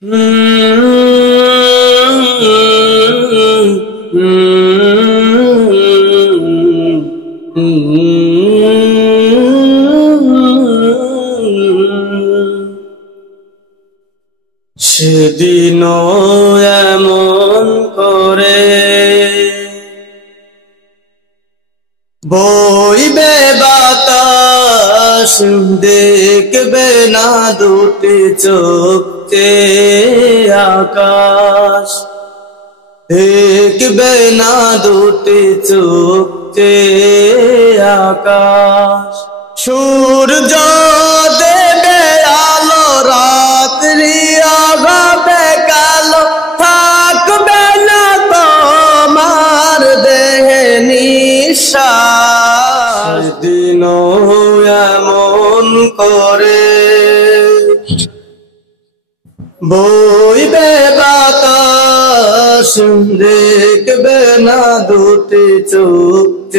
সেদিন এমন করে বইবে বাতাস, দেখবে না দুটি চোখ আকাশ, দেখবে না দুটি চোখ আকাশ। সূর্য দেবে আলো, রাত্রি হবে কালো, থাকবে না তোমার দেহে নিঃশ্বাস। দিন এমন করে বইবে বাতাস, দেখবে না দুটি চোখ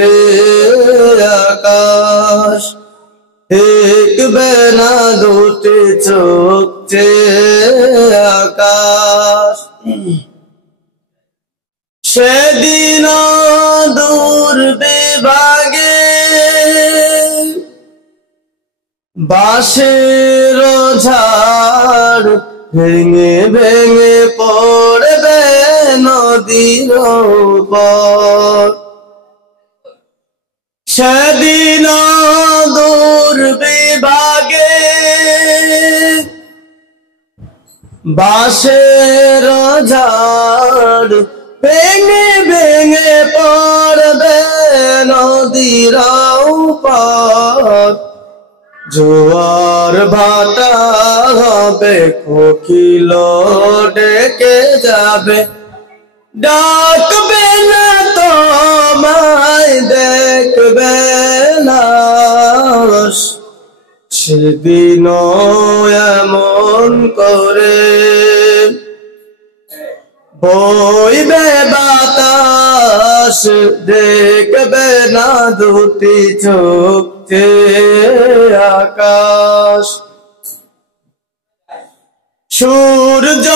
আকাশ, দেখবে না দুটি চোখ আকাশ। সেদিন দুর্বিভাগে বাঁশের ঝাড় ভেঙে ভেঙে পড়বে নদীর উপর। সেদিন দুর্বিভাগে বাঁশের ঝাড় ভেঙে ভেঙে পড়বে নদীর উপর। জোয়ার ভাটা হবে, কোকিল ডেকে যাবে, ডাকবে না তোমায়, দেখবে না। সেদিন এমন করে বইবে বাতাস, দেখবে না দুটি চোখ আকাশ। সূর্য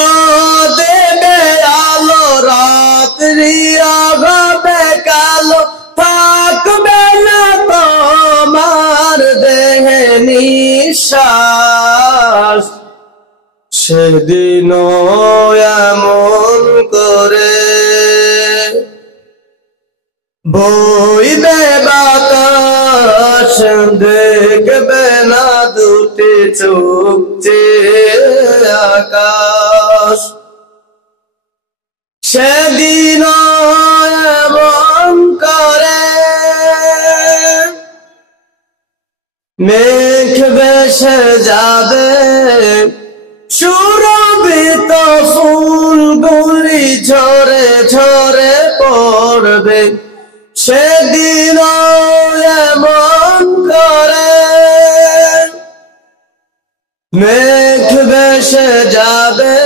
দেবে আলো, রাত্রি হবে কালো, থাকবে না তোমার দেহে নিঃশ্বাস। সেদিন এমন করে বইবে বাতাস, দেখবে না দুটি চোখ আকাশ। সেদিন এমন করে মেঘ ভেসে যাবে, সুরভিত ফুলগুলি ঝরে ঝরে পড়বে। সেদিন এমন করে মেঘ ভেসে যাবে,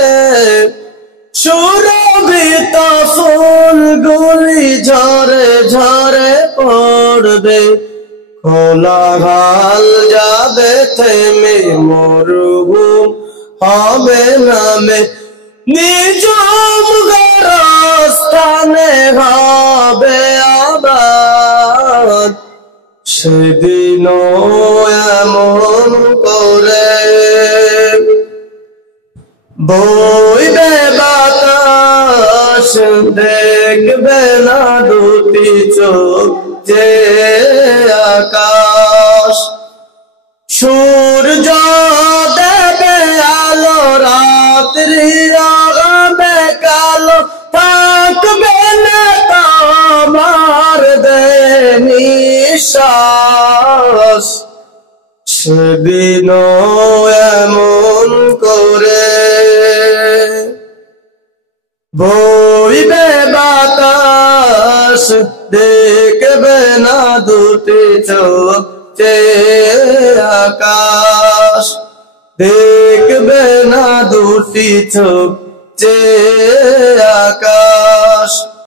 সুরভিত ফুলগুলি ঝরে ঝরে পড়বে। কোলাহল যাবে থেমে, মরুভূমি হবে নামে, নিঝুম গোরস্থানে হবে আবাদ। সেদিন এমন করে বইবে বাতাস, দেখবে না দুটি চোখ আকাশ। সূর্য দেবে আলো, রাত্রি হবে কালো, থাকবে না তোমার দেহে নিঃশ্বাস। সেদিন এমন করে বইবে বাতাস, দেখবে না দুটি চোখ আকাশ, দেখবে না দুটি চোখ আকাশ।